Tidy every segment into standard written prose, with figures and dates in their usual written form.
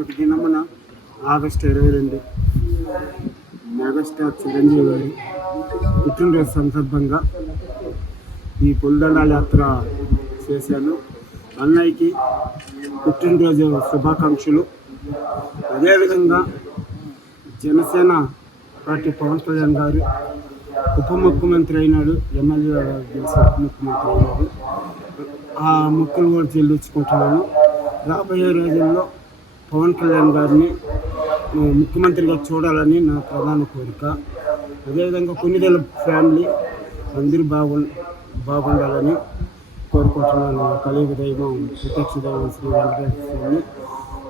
రేపటి దినమున August 22 megastar Chiranjeevi గారి పుట్టినరోజు సందర్భంగా ఈ పులిదండాల యాత్ర చేశాను. అన్నయ్యకి పుట్టినరోజు శుభాకాంక్షలు. అదేవిధంగా జనసేన పార్టీ పవన్ కళ్యాణ్ గారు ఉప ముఖ్యమంత్రి అయినాడు, ఎమ్మెల్యే గెలిచి ఉప ముఖ్యమంత్రి అయినాడు. ఆ మొక్కులు కూడా చెల్లించుకుంటున్నాను. రాబోయే రోజుల్లో పవన్ కళ్యాణ్ గారిని ముఖ్యమంత్రిగా చూడాలని నా ప్రధాన కోరిక. అదేవిధంగా కొన్నిదేళ్ళ ఫ్యామిలీ అందరూ బాగుండాలని కోరుకుంటున్నాను. కలియుగ దైవం ప్రత్యక్ష దైవం శ్రీ వెంకటేశ్వర స్వామి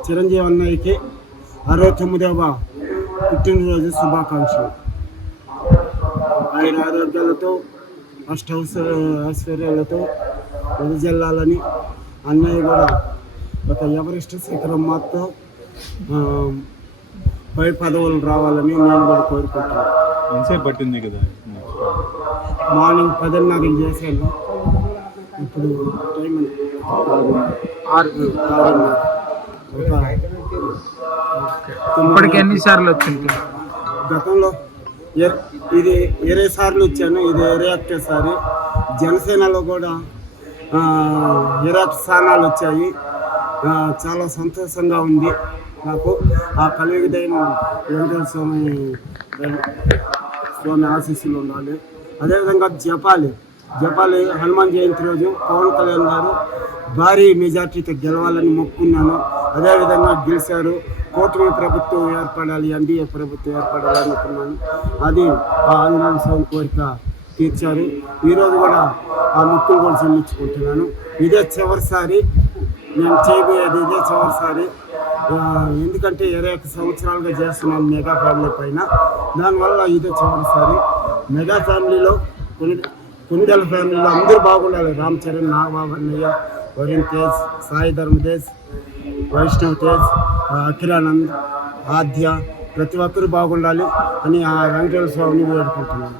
చిరంజీవి అన్నయ్యకి 69వ పుట్టినరోజు శుభాకాంక్షలు. ఆయన ఆరోగ్యాలతో ఐశ్వర్యాలతో వెదజల్లాలని, అన్నయ్య కూడా ఒక ఎవరెస్ట్ శిఖరం మాత్రం పై పదవులు రావాలని నేను కూడా కోరుకుంటున్నాను. ఎంతసేపు పట్టింది కదా? మార్నింగ్ 10:30 చేశాను. ఇప్పుడు టైం 6:30. ఇప్పటికి ఎన్నిసార్లు వచ్చింది? గతంలో ఇది 20 సార్లు వచ్చాను. ఇది 21సారి. జనసేనలో కూడా 20 స్థానాలు వచ్చాయి. చాలా సంతోషంగా ఉంది నాకు. ఆ కలియుగ దైవం వెంకటేశ్వర స్వామి ఆశీస్సులు ఉండాలి. అదేవిధంగా జపాలి హనుమాన్ జయంతి రోజు పవన్ కళ్యాణ్ గారు భారీ మెజార్టీతో గెలవాలని మొక్కున్నాను. అదేవిధంగా గెలిచారు. కూటమి ప్రభుత్వం ఏర్పడాలి, ఎన్డీఏ ప్రభుత్వం ఏర్పడాలి అనుకున్నాను. అది ఆ ఆంజనేయ స్వామి కోరిక తీర్చారు. ఈరోజు కూడా ఆ మొక్కులు కూడా చెల్లించుకుంటున్నాను. ఇదే చివరిసారి నేను చేయబోయేది, ఇదే చివరిసారి. ఎందుకంటే 21 సంవత్సరాలుగా చేస్తున్నాను మెగా ఫ్యామిలీ పైన. దానివల్ల ఇదే చివరిసారి. మెగా ఫ్యామిలీలో కొన్నిదేళ్ళ ఫ్యామిలీలో అందరూ బాగుండాలి. రామ్ చరణ్, నాగబాబు అన్నయ్య, వరుణ్ తేజ్, సాయి ధర్మ తేజ్, వైష్ణవ్ తేజ్, అఖిరానంద్, ఆద్య, ప్రతి ఒక్కరు బాగుండాలి అని ఆ వెంకటేశ్వర స్వామిని వేడుకుంటున్నాను.